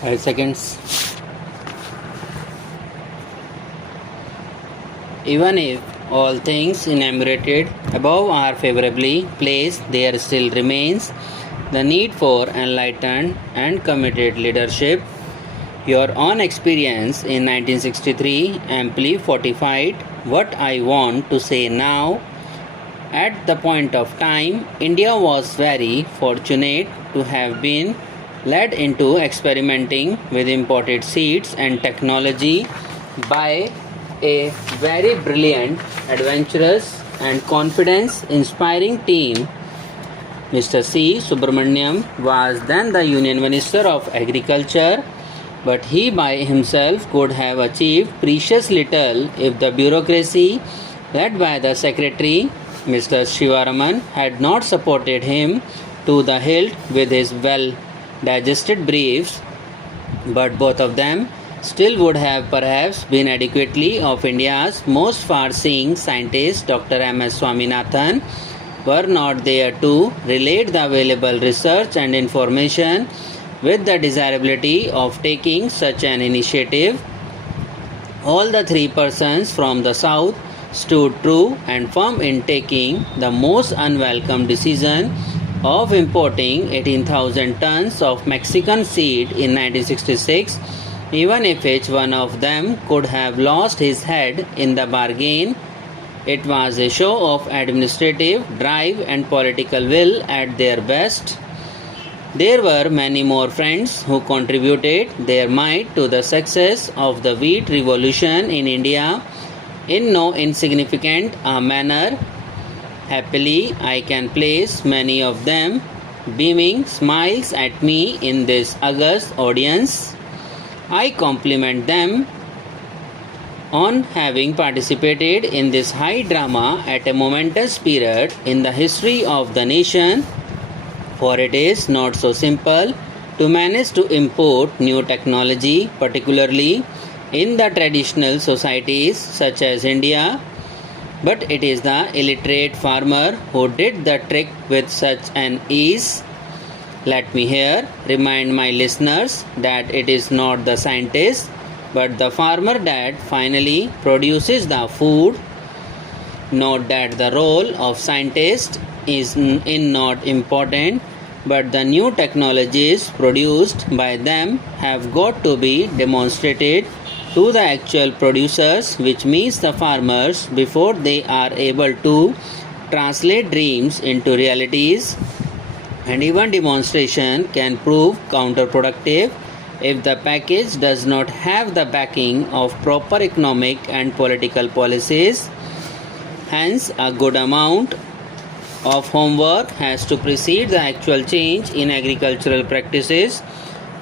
5 seconds. Even if all things enumerated above are favorably placed, there still remains the need for enlightened and committed leadership. Your own experience in 1963 amply fortified what I want to say now. At the point of time, India was very fortunate to have been led into experimenting with imported seeds and technology by a very brilliant, adventurous, and confidence inspiring team. Mr. C. Subramaniam was then the Union Minister of Agriculture, but he by himself could have achieved precious little if the bureaucracy led by the Secretary, Mr. Shivaraman, had not supported him to the hilt with his well digested briefs, but both of them still would have perhaps been adequately of India's most far-seeing scientist, Dr. M.S. Swaminathan, were not there to relate the available research and information with the desirability of taking such an initiative. All the three persons from the south stood true and firm in taking the most unwelcome decision of importing 18,000 tons of Mexican seed in 1966, even if each one of them could have lost his head in the bargain. It was a show of administrative drive and political will at their best. There were many more friends who contributed their might to the success of the wheat revolution in India in no insignificant manner. Happily, I can place many of them beaming smiles at me in this august audience. I compliment them on having participated in this high drama at a momentous period in the history of the nation, for it is not so simple to manage to import new technology, particularly in the traditional societies such as India, but it is the illiterate farmer who did the trick with such an ease. Let me here remind my listeners that it is not the scientist but the farmer that finally produces the food. Note that the role of scientist is not important, but the new technologies produced by them have got to be demonstrated to the actual producers, which means the farmers, before they are able to translate dreams into realities. And even demonstration can prove counterproductive if the package does not have the backing of proper economic and political policies. Hence, a good amount of homework has to precede the actual change in agricultural practices,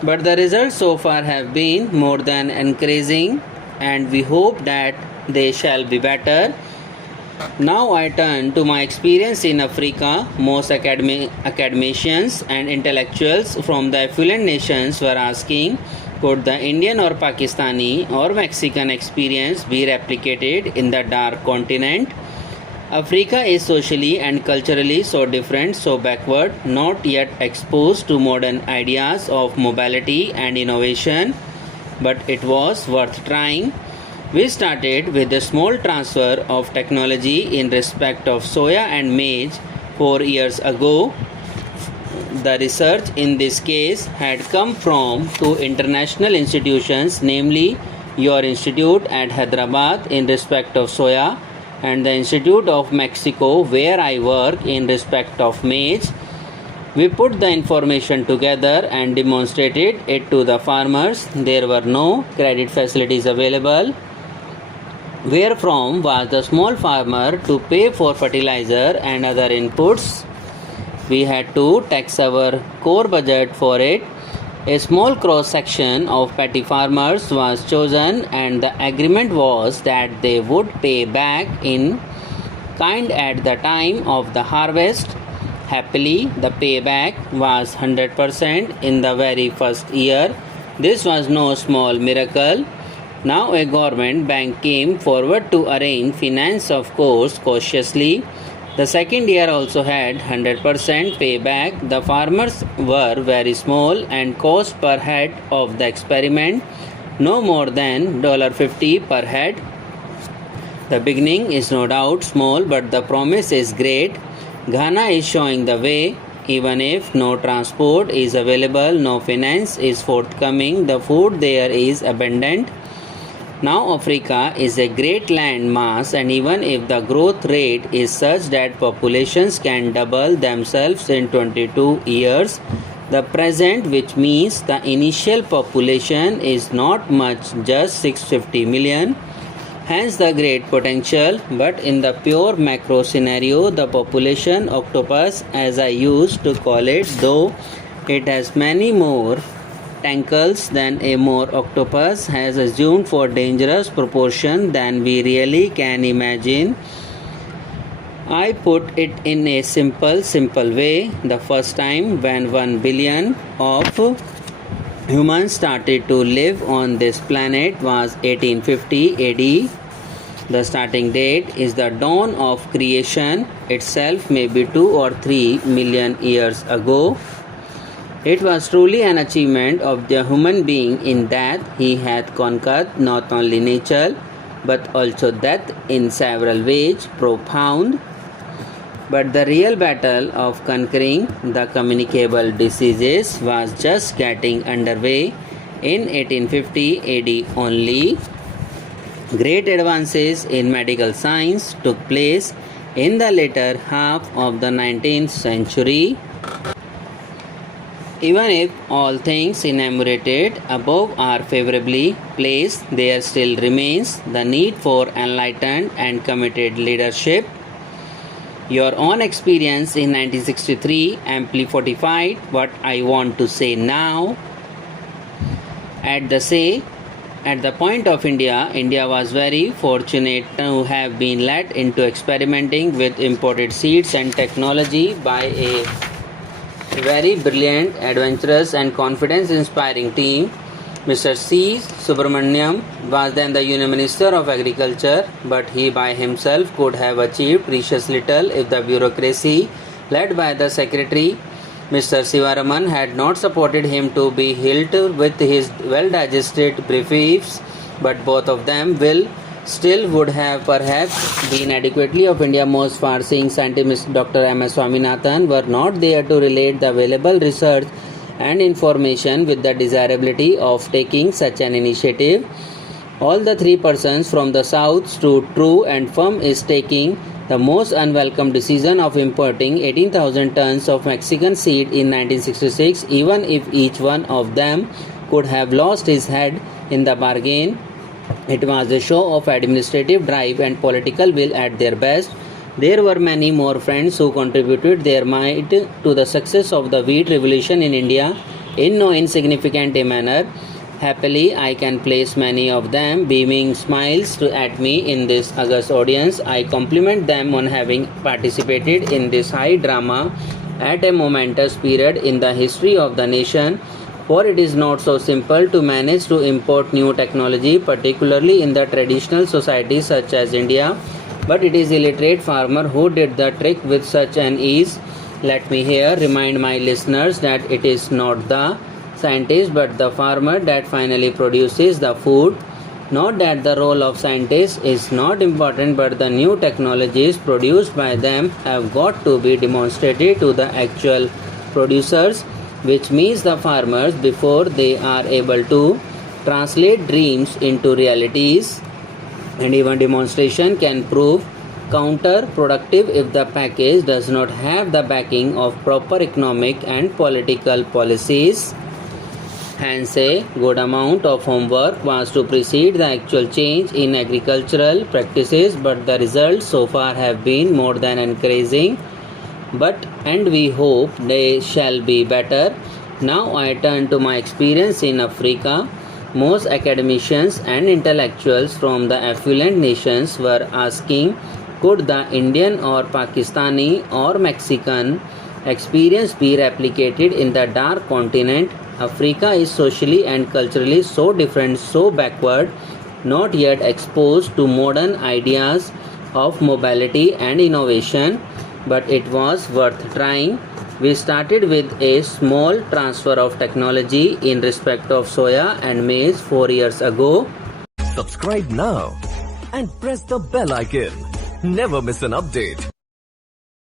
but the results so far have been more than encouraging, and we hope that they shall be better. Now I turn to my experience in Africa. Most academicians and intellectuals from the affluent nations were asking, could the Indian or Pakistani or Mexican experience be replicated in the dark continent? Africa is socially and culturally so different, so backward, not yet exposed to modern ideas of mobility and innovation, but it was worth trying. We started with a small transfer of technology in respect of soya and maize 4 years ago. The research in this case had come from two international institutions, namely your institute at Hyderabad in respect of soya and the Institute of Mexico where I work in respect of maize. We put the information together and demonstrated it to the farmers. There were no credit facilities available. Where from was the small farmer to pay for fertilizer and other inputs? We had to tax our core budget for it. A small cross section of petty farmers was chosen, and the agreement was that they would pay back in kind at the time of the harvest. Happily, the payback was 100% in the very first year. This was no small miracle. Now a government bank came forward to arrange finance, of course, cautiously. The second year also had 100% payback. The farmers were very small and cost per head of the experiment no more than $50 per head. The beginning is no doubt small, but the promise is great. Ghana is showing the way. Even if no transport is available, no finance is forthcoming, the food there is abundant. Now Africa is a great land mass, and even if the growth rate is such that populations can double themselves in 22 years, the present, which means the initial population, is not much, just 650 million. Hence the great potential, but in the pure macro scenario, the population octopus, as I used to call it, though it has many more tentacles than a more octopus, has assumed for dangerous proportion than we really can imagine. I put it in a simple way. The first time when 1 billion of humans started to live on this planet was 1850 AD. The starting date is the dawn of creation itself, maybe 2 or 3 million years ago. It was truly an achievement of the human being in that he hath conquered not only nature but also death in several ways profound. But the real battle of conquering the communicable diseases was just getting underway in 1850 AD only. Great advances in medical science took place in the later half of the 19th century. Even if all things enumerated above are favorably placed, there still remains the need for enlightened and committed leadership. Your own experience in 1963 amply fortified what I want to say now. At the point of India was very fortunate to have been led into experimenting with imported seeds and technology by a very brilliant, adventurous and confidence-inspiring team. Mr. C. Subramaniam was then the Union Minister of Agriculture, but he by himself could have achieved precious little if the bureaucracy led by the Secretary Mr. Sivaraman had not supported him to be hilt with his well-digested briefs, but both of them would have perhaps been adequately of India's most far-seeing scientist Dr. M.S. Swaminathan were not there to relate the available research and information with the desirability of taking such an initiative. All the three persons from the south stood true and firm is taking the most unwelcome decision of importing 18,000 tons of Mexican seed in 1966, even if each one of them could have lost his head in the bargain. It was a show of administrative drive and political will at their best. There were many more friends who contributed their might to the success of the wheat revolution in India in no insignificant a manner. Happily, I can place many of them beaming smiles at me in this august audience. I compliment them on having participated in this high drama at a momentous period in the history of the nation, for it is not so simple to manage to import new technology, particularly in the traditional societies such as India, but it is illiterate farmer who did the trick with such an ease. Let me here remind my listeners that it is not the scientist but the farmer that finally produces the food. Not that the role of scientists is not important, but the new technologies produced by them have got to be demonstrated to the actual producers, which means the farmers, before they are able to translate dreams into realities. And even demonstration can prove counterproductive if the package does not have the backing of proper economic and political policies. Hence, a good amount of homework was to precede the actual change in agricultural practices, but the results so far have been more than encouraging. And we hope they shall be better. Now I turn to my experience in Africa. Most academicians and intellectuals from the affluent nations were asking, could the Indian or Pakistani or Mexican experience be replicated in the dark continent? Africa is socially and culturally so different, so backward, not yet exposed to modern ideas of mobility and innovation. but it was worth trying. We started with a small transfer of technology in respect of soya and maize 4 years ago. Subscribe now and press the bell icon. Never miss an update.